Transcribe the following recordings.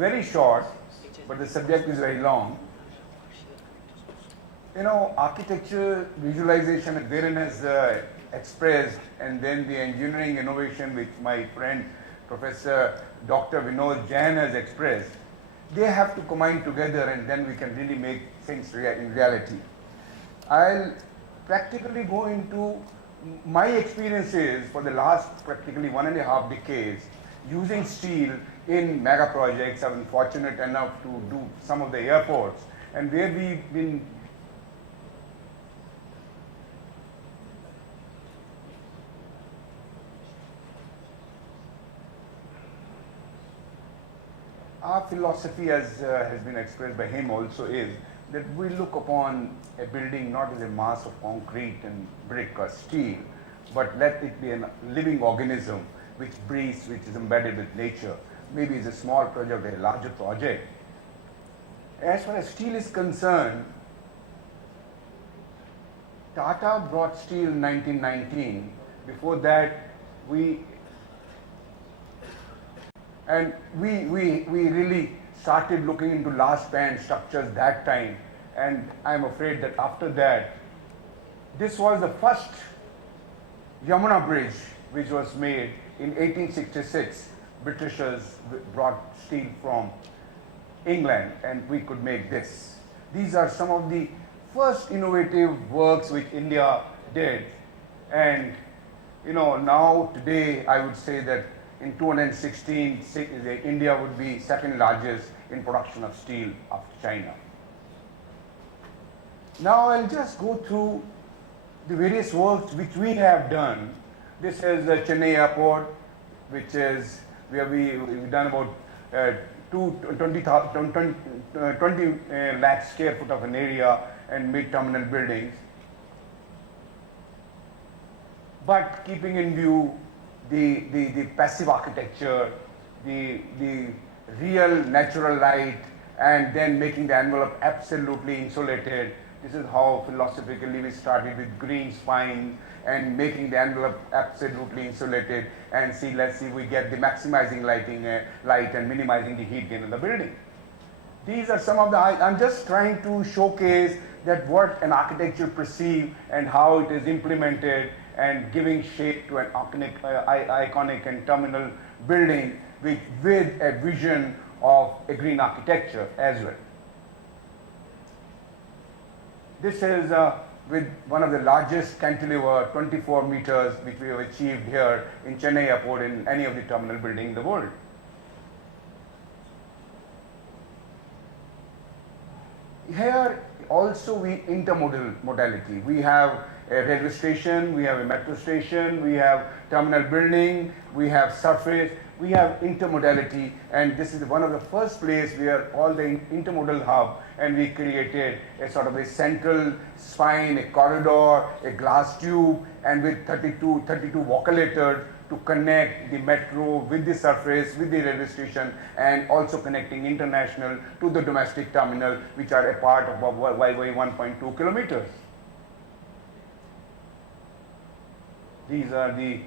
very short, but the subject is very long. You know, architecture, visualization, wherein is expressed, and then the engineering innovation which my friend Professor Dr. Vinod Jain has expressed, they have to combine together, and then we can really make things in reality. I'll practically go into my experiences for the last practically 1.5 decades using steel in mega projects. I've been fortunate enough to do some of the airports, and where we've been our philosophy, as has been expressed by him also, is that we look upon a building not as a mass of concrete and brick or steel, but let it be a living organism which breathes, which is embedded with nature. Maybe it's a small project or a larger project. As far as steel is concerned, Tata brought steel in 1919. Before that, we really started looking into large span structures that time, and I'm afraid that after that, this was the first Yamuna Bridge which was made in 1866. Britishers brought steel from England and we could make this. These are some of the first innovative works which India did, and you know, now today I would say that in 2016, India would be second largest in production of steel after China. Now I'll just go through the various works which we have done. This is the Chennai Airport, which is where we've done about 20 lakh square foot of an area and mid-terminal buildings. But keeping in view the passive architecture, the real natural light, and then making the envelope absolutely insulated. This is how philosophically we started with green spine and making the envelope absolutely insulated, and let's see we get the maximizing light and minimizing the heat gain in the building. These are some of the, I'm just trying to showcase that what an architecture perceives and how it is implemented and giving shape to an iconic and terminal building with a vision of a green architecture as well. This is with one of the largest cantilever, 24 meters, which we have achieved here in Chennai Airport in any of the terminal building in the world. Here also we intermodality. We have a railway station, we have a metro station, we have terminal building, we have surface, we have intermodality, and this is one of the first place where all the intermodal hub, and we created a sort of a central spine, a corridor, a glass tube, and with 32 walker-laters to connect the metro with the surface, with the railway station, and also connecting international to the domestic terminal, which are a part of YY 1.2 kilometers. These are the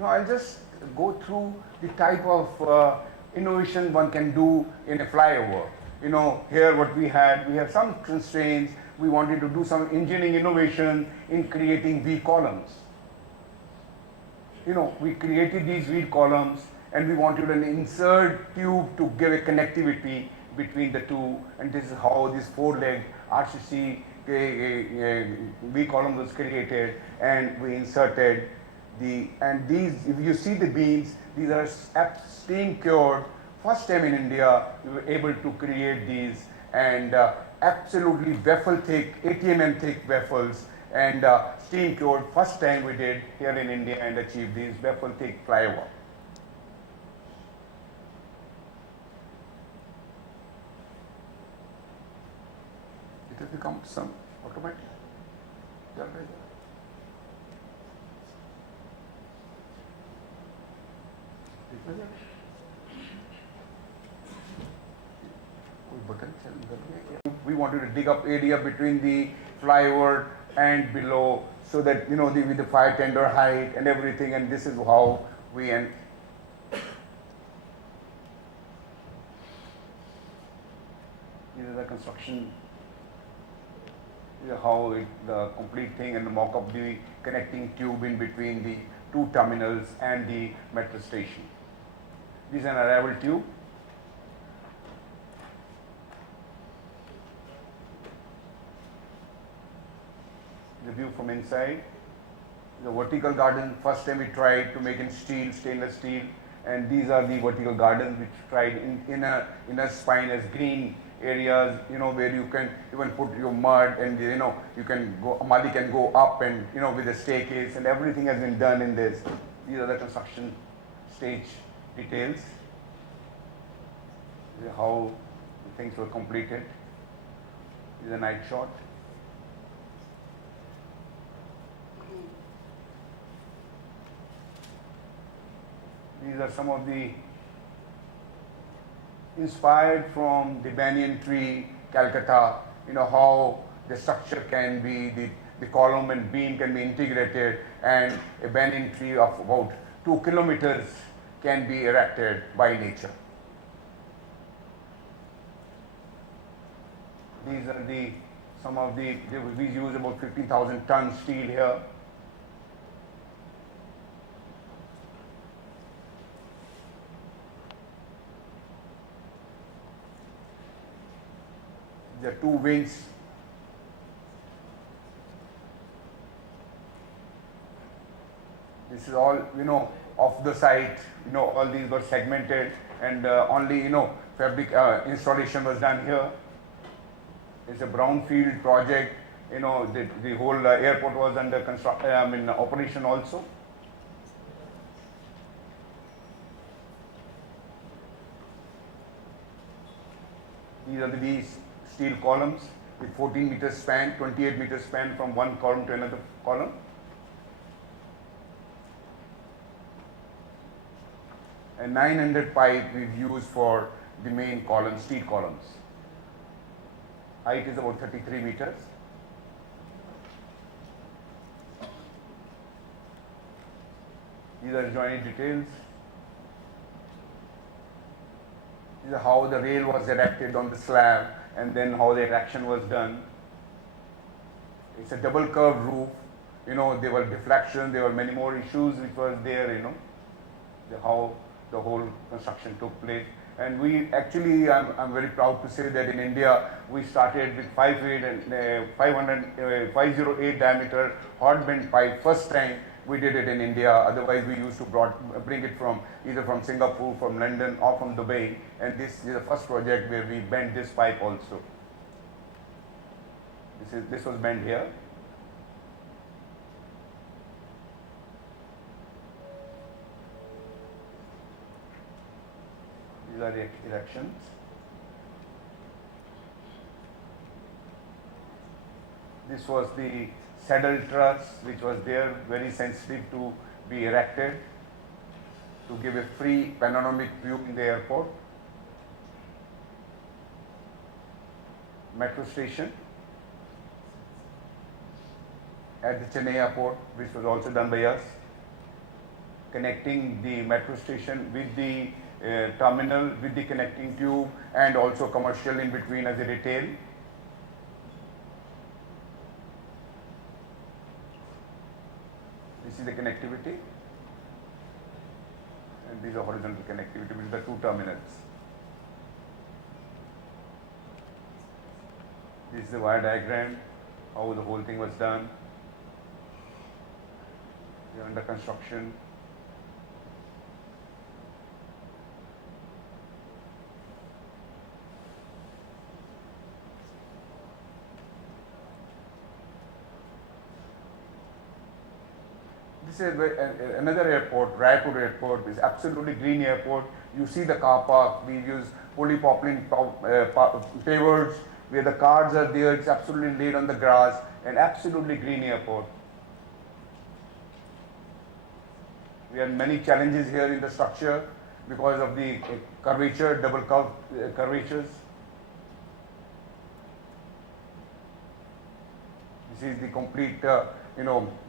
now I'll just go through the type of innovation one can do in a flyover. You know, here what we have some constraints. We wanted to do some engineering innovation in creating V columns. You know, we created these V columns and we wanted an insert tube to give a connectivity between the two, and this is how this four-leg RCC V column was created, and we inserted and these, if you see the beams, these are steam cured. First time in India we were able to create these, and absolutely waffle thick, 80 mm thick waffles, and steam cured. First time we did here in India and achieved these waffle thick flyover. It has become some automatic. We wanted to dig up area between the flyover and below, so that with the fire tender height and everything, and this is how we end. These are the construction. This is how the complete thing, and the mock up the connecting tube in between the two terminals and the metro station. This is an arrival tube. The view from inside. The vertical garden, first time we tried to make in steel, stainless steel, and these are the vertical gardens which tried in a spine as green areas, where you can even put your mud, and you can go, Mali can go up, and with a staircase, and everything has been done in this. These are the construction stage details. This is how the things were completed. This is a night shot. These are some of the inspired from the banyan tree, Calcutta, how the structure can be, the column and beam can be integrated, and a banyan tree of about 2 kilometers can be erected by nature. These are some of we use about 15,000 tons steel here. There are two wings. This is all, off the site, all these were segmented, and only, fabric installation was done here. It's a brownfield project, the whole airport was under construction, operation also. These are these steel columns with 14 meters span, 28 meters span from one column to another column. And 900 pipe we've used for the main column, steel columns. Height is about 33 meters. These are joinery details. This is how the rail was erected on the slab, and then how the erection was done. It's a double curved roof. There were deflections, there were many more issues which was there, how the whole construction took place. And we actually, I'm very proud to say that in India, we started with 508 diameter hot bend pipe. First time we did it in India. Otherwise, we used to bring it from either from Singapore, from London, or from Dubai. And this is the first project where we bent this pipe also. This was bent here. These are the erections. This was the saddle truss which was there, very sensitive to be erected to give a free panoramic view in the airport. Metro station at the Chennai airport, which was also done by us, connecting the metro station with the terminal, with the connecting tube, and also commercial in between as a retail. This is the connectivity, and these are horizontal connectivity with the two terminals. This is the wire diagram, how the whole thing was done. We are under construction. This is another airport, Raipur Airport, is absolutely green airport. You see the car park. We use polypropylene pavers where the cars are there. It's absolutely laid on the grass, and absolutely green airport. We had many challenges here in the structure because of the curvature, double curvatures. This is the complete, bar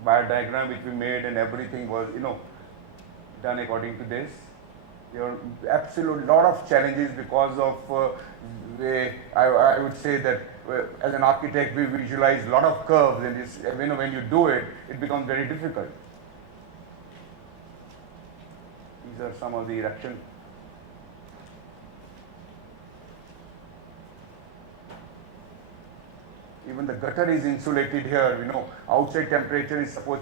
diagram which we made, and everything was, done according to this. There are absolute lot of challenges because of I would say that as an architect we visualize a lot of curves, and it's, when you do it, it becomes very difficult. These are some of the erection. Even the gutter is insulated here, outside temperature is suppose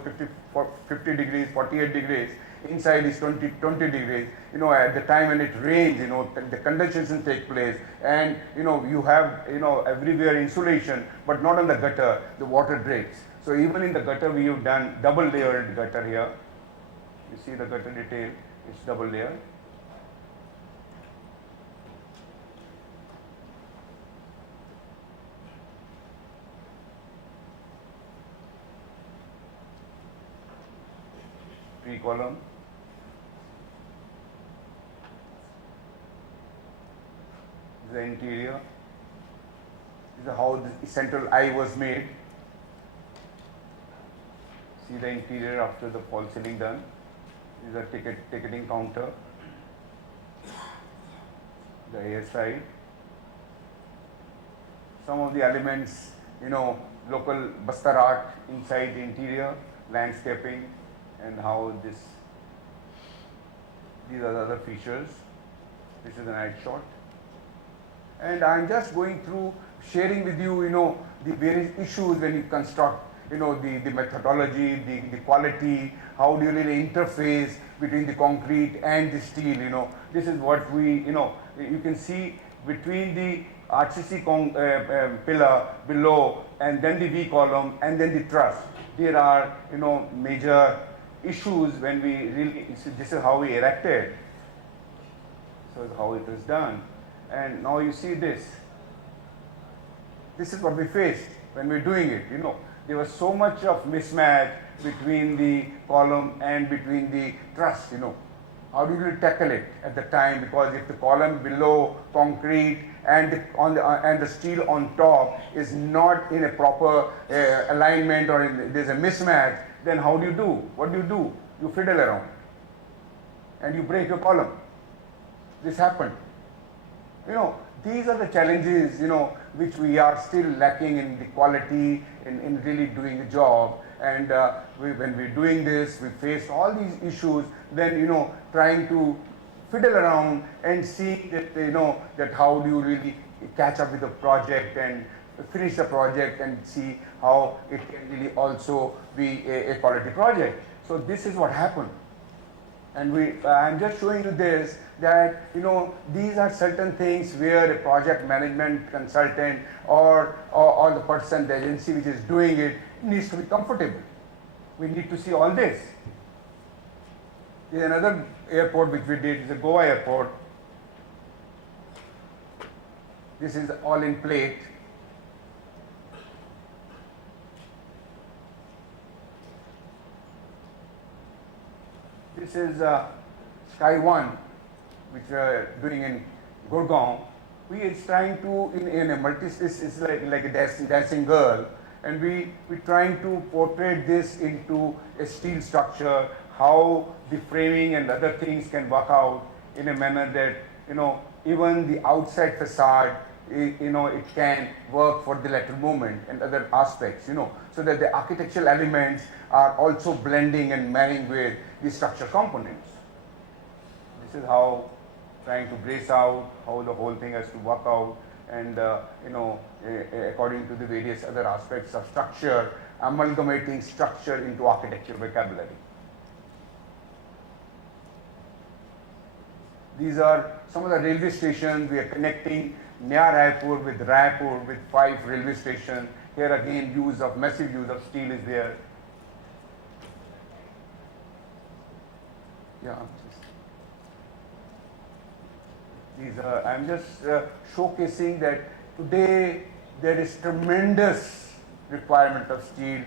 50 degrees, 48 degrees, inside is 20 degrees. At the time when it rains, the condensation take place, and you have everywhere insulation, but not on the gutter, the water drapes. So even in the gutter we have done double layered gutter here. You see the gutter detail, it's double layer. Column. The interior. This is how the central eye was made. See the interior after the false ceiling done. This is a ticketing counter. The air side. Some of the elements, local Bastar art inside the interior, landscaping, and how these are the other features. This is a night shot, and I'm just going through sharing with you, the various issues when you construct, the methodology, the quality, how do you really interface between the concrete and the steel. This is what we, you can see between the RCC pillar below, and then the V column, and then the truss. There are, major issues when we really, this is how we erected, so how it was done. And now you see this is what we faced when we were doing it. There was so much of mismatch between the column and between the truss. How do you tackle it at the time? Because if the column below concrete and the steel on top is not in a proper alignment, or there's a mismatch, then how do you do? What do? You fiddle around and you break your column. This happened. These are the challenges, which we are still lacking in the quality, in really doing the job. And when we're doing this, we face all these issues, then, trying to fiddle around and see that, that how do you really catch up with the project and finish the project and see how it can really also be a quality project. So this is what happened. And I'm just showing you this, that these are certain things where a project management consultant or the person, the agency which is doing it, needs to be comfortable. We need to see all this. There's another airport which we did, it's a Goa airport. This is all in plate. This is Sky One, which we are doing in Gurgaon. We are trying to, in a it's like a dancing girl, and we're trying to portray this into a steel structure, how the framing and other things can work out in a manner that, even the outside facade, it can work for the lateral movement and other aspects, so that the architectural elements are also blending and marrying with the structure components. This is how trying to brace out, how the whole thing has to work out, and according to the various other aspects of structure, amalgamating structure into architecture vocabulary. These are some of the railway stations. We are connecting Naya Raipur with Raipur with 5 railway stations. Here again, massive use of steel is there. Yeah. I'm just showcasing that today there is tremendous requirement of steel,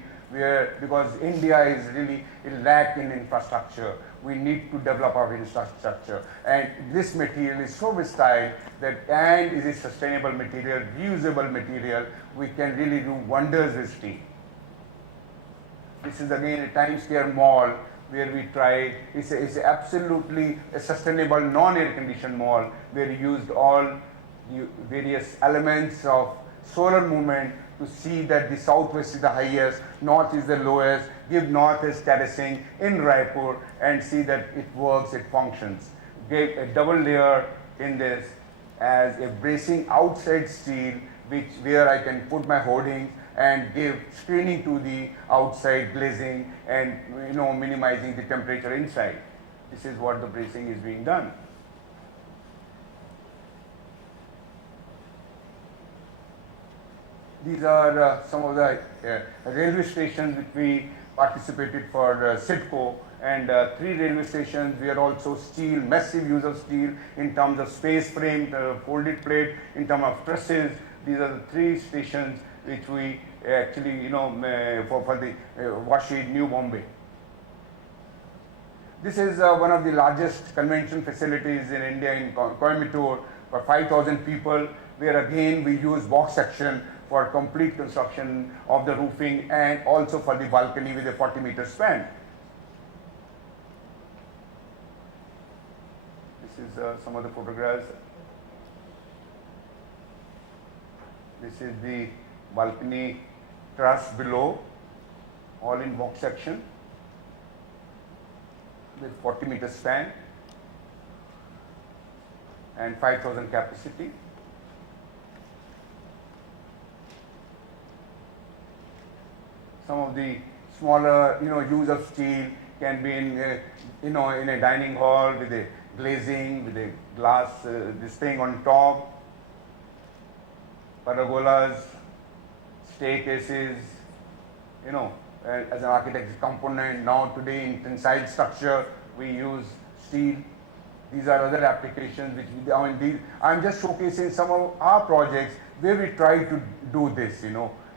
because India is really lack in infrastructure. We need to develop our infrastructure, and this material is so versatile and is a sustainable material, reusable material. We can really do wonders with steel. This is again a Times Square mall where we tried. It's absolutely a sustainable non-air conditioned mall where we used all the various elements of solar movement to see that the southwest is the highest, north is the lowest, give north as terracing in Raipur and see that it works, it functions. Gave a double layer in this as a bracing outside steel where I can put my hoardings and give screening to the outside glazing and minimizing the temperature inside. This is what the bracing is being done. These are some of the railway stations which we participated for CIDCO, and 3 railway stations. We are also steel, massive use of steel in terms of space frame, folded plate, in terms of trusses. These are the 3 stations which we actually, for the Washi, New Bombay. This is one of the largest convention facilities in India in Coimbatore for 5,000 people, where again we use box section for complete construction of the roofing and also for the balcony with a 40-meter span. This is some of the photographs. This is the balcony truss below, all in box section with 40-meter span and 5,000 capacity. Some of the smaller, use of steel can be in, in a dining hall with a glazing, with a glass, this thing on top, parabolas, staircases, as an architect's component. Now today in tensile structure, we use steel. These are other applications which I'm just showcasing some of our projects where we try to do this,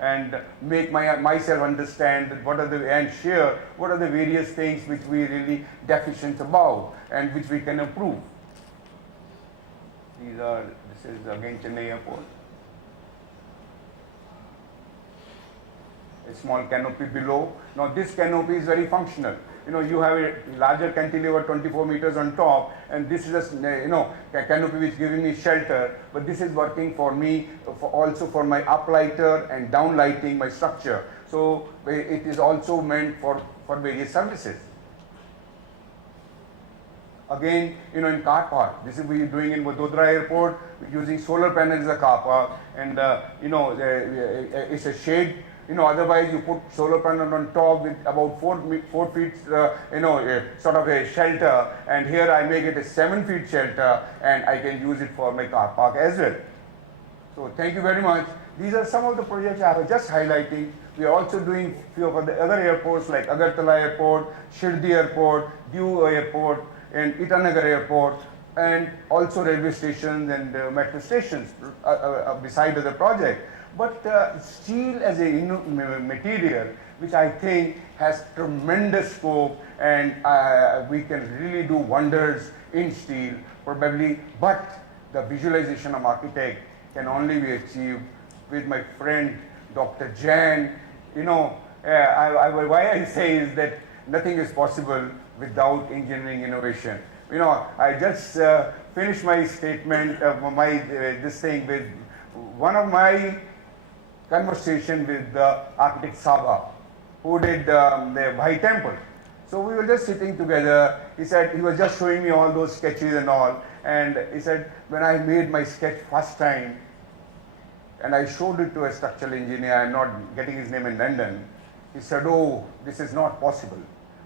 and make myself understand that and share what are the various things which we really deficient about and which we can improve. This is again Chennai Airport. A small canopy below. Now this canopy is very functional. You have a larger cantilever 24 meters on top, and this is a canopy which is giving me shelter, but this is working for me also for my uplighter and downlighting my structure. So it is also meant for various services. Again, in car park, this is we are doing in Vadodara Airport, using solar panels as a car park, and it's a shade. Otherwise you put solar panel on top with about 4 feet, sort of a shelter, and here I make it a 7 feet shelter, and I can use it for my car park as well. So thank you very much. These are some of the projects I was just highlighting. We are also doing few of the other airports like Agartala Airport, Shirdi Airport, Diu Airport, and Itanagar Airport, and also railway stations and metro stations beside the project. But steel as a material, which I think has tremendous scope, and we can really do wonders in steel probably, but the visualization of architect can only be achieved with my friend Dr. Jain. Why I say is that nothing is possible without engineering innovation. I just finished my statement of this thing with one of my conversation with the architect Saba, who did the Bhai temple. So we were just sitting together. He said, he was just showing me all those sketches and all, and he said, when I made my sketch first time, and I showed it to a structural engineer, I'm not getting his name in London, he said, oh, this is not possible.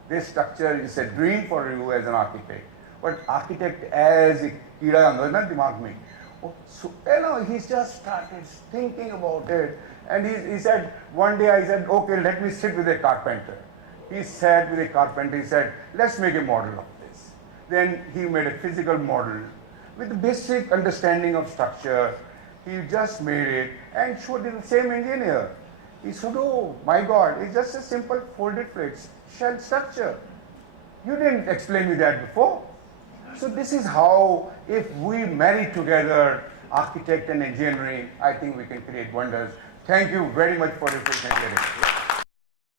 This structure is a dream for you as an architect. But architect as a kida andar na dimag mein. So, he just started thinking about it, and he said, one day I said, okay, let me sit with a carpenter. He sat with a carpenter, he said, let's make a model of this. Then he made a physical model with the basic understanding of structure. He just made it and showed it to the same engineer. He said, oh my God, it's just a simple folded plate shell structure. You didn't explain me that before. So this is how, if we marry together architect and engineering, I think we can create wonders. Thank you very much for your patience.